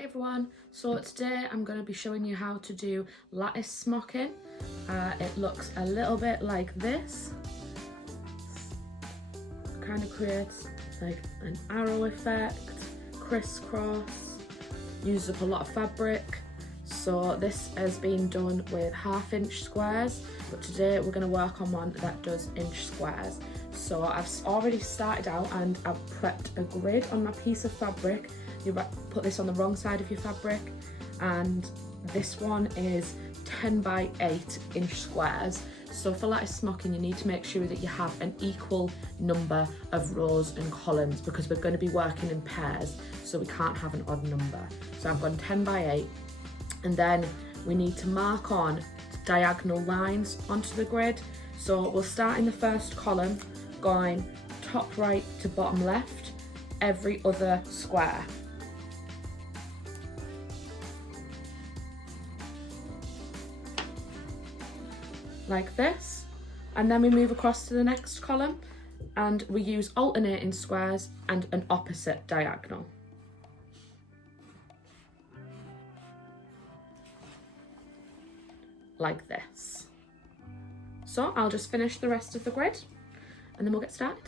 Hi everyone, so today I'm going to be showing you how to do lattice smocking. It looks a little bit like this. Kind of creates like an arrow effect, crisscross, uses up a lot of fabric. So this has been done with 1/2" squares, but today we're going to work on one that does inch squares. So I've already started out and I've prepped a grid on my piece of fabric. You put this on the wrong side of your fabric, and this one is 10 by 8" squares. So for lattice smocking, you need to make sure that you have an equal number of rows and columns because we're going to be working in pairs, so we can't have an odd number. So I've gone 10 by 8, and then we need to mark on diagonal lines onto the grid. So we'll start in the first column, going top right to bottom left, every other square. Like this, and then we move across to the next column and we use alternating squares and an opposite diagonal. Like this. So I'll just finish the rest of the grid and then we'll get started.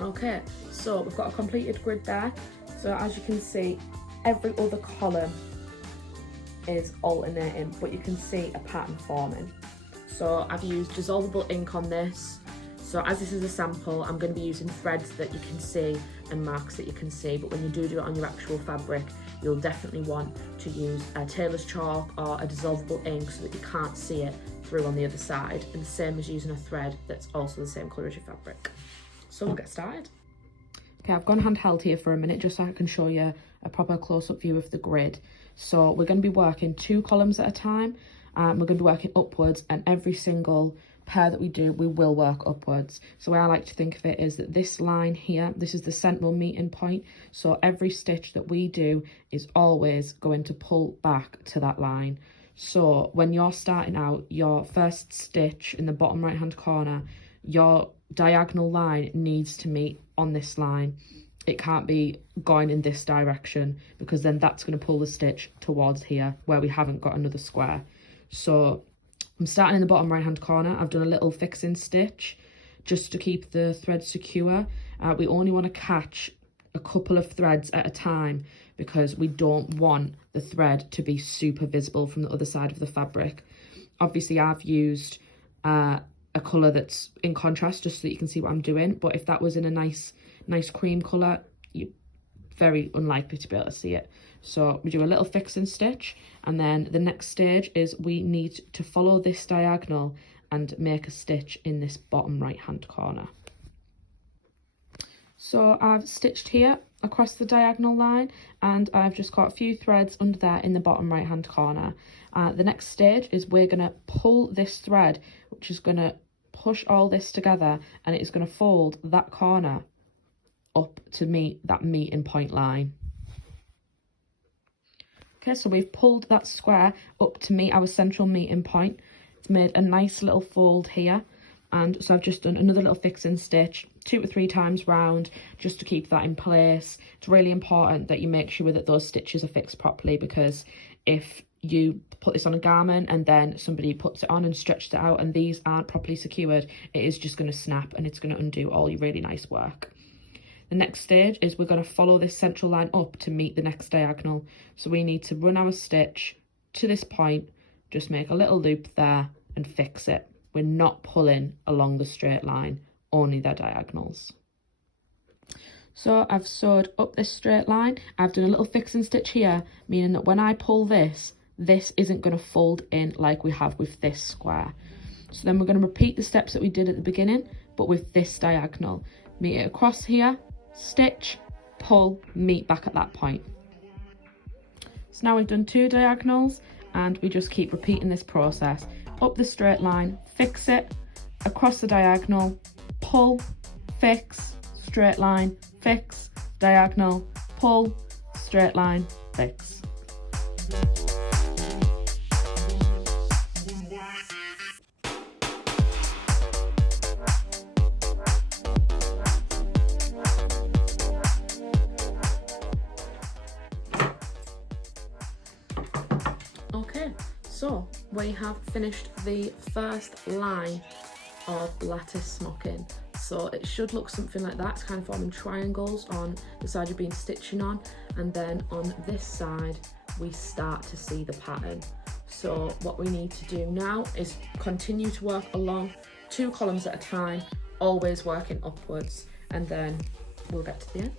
Okay, so we've got a completed grid there. So as you can see, every other column is alternating, but you can see a pattern forming. So I've used dissolvable ink on this. So as this is a sample, I'm going to be using threads that you can see and marks that you can see, but when you do it on your actual fabric, you'll definitely want to use a tailor's chalk or a dissolvable ink so that you can't see it through on the other side, and the same as using a thread that's also the same colour as your fabric. So we'll get started. Okay, I've gone handheld here for a minute just so I can show you a proper close-up view of the grid. So we're going to be working 2 columns at a time. We're going to be working upwards, and every single pair that we do, we will work upwards. So the way I like to think of it is that this line here, this is the central meeting point. So every stitch that we do is always going to pull back to that line. So when you're starting out, your first stitch in the bottom right-hand corner, your diagonal line needs to meet on this line. It can't be going in this direction because then that's going to pull the stitch towards here where we haven't got another square. So I'm starting in the bottom right hand corner. I've done a little fixing stitch just to keep the thread secure. We only want to catch a couple of threads at a time because we don't want the thread to be super visible from the other side of the fabric. Obviously I've used a colour that's in contrast just so that you can see what I'm doing, but if that was in a nice cream colour, you're very unlikely to be able to see it. So we do a little fixing stitch, and then the next stage is we need to follow this diagonal and make a stitch in this bottom right hand corner. So I've stitched here across the diagonal line, and I've just got a few threads under there in the bottom right hand corner. The next stage is we're going to pull this thread, which is going to push all this together, and it's going to fold that corner up to meet that meeting point line. Okay, so we've pulled that square up to meet our central meeting point. It's made a nice little fold here, and so I've just done another little fixing stitch 2 to 3 times round just to keep that in place. It's really important that you make sure that those stitches are fixed properly, because if you put this on a garment and then somebody puts it on and stretches it out and these aren't properly secured, it is just going to snap and it's going to undo all your really nice work. The next stage is we're going to follow this central line up to meet the next diagonal. So we need to run our stitch to this point, just make a little loop there and fix it. We're not pulling along the straight line, only their diagonals. So I've sewed up this straight line. I've done a little fixing stitch here, meaning that when I pull this isn't going to fold in like we have with this square. So then we're going to repeat the steps that we did at the beginning, but with this diagonal. meet it across here, stitch, pull, meet back at that point. So now we've done 2 diagonals, and we just keep repeating this process. Up the straight line, fix it, across the diagonal, pull, fix, straight line, fix, diagonal, pull, straight line, fix. Okay, so we have finished the first line of lattice smocking. So it should look something like that. It's kind of forming triangles on the side you've been stitching on, and then on this side we start to see the pattern. So what we need to do now is continue to work along 2 columns at a time, always working upwards, and then we'll get to the end.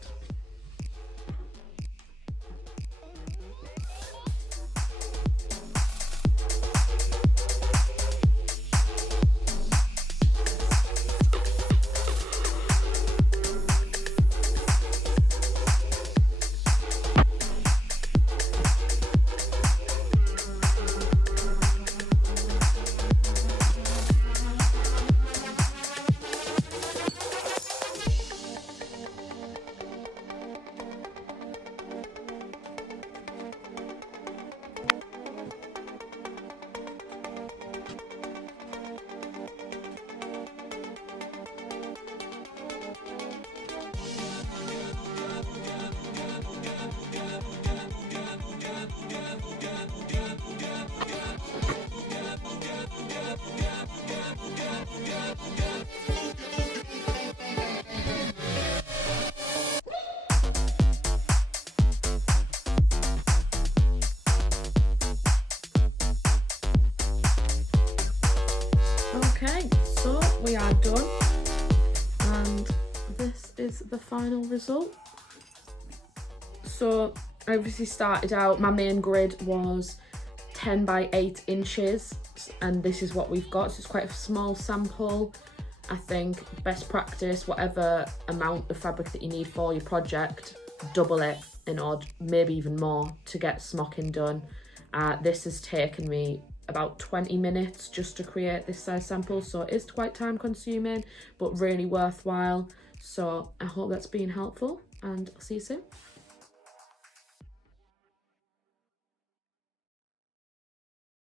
Okay, so we are done, and this is the final result. So I obviously started out, my main grid was 10 by 8 inches, and this is what we've got. So it's quite a small sample. I think best practice, whatever amount of fabric that you need for your project, double it in order, maybe even more, to get smocking done. This has taken me about 20 minutes just to create this size sample, so it is quite time consuming but really worthwhile. So I hope that's been helpful, and I'll see you soon.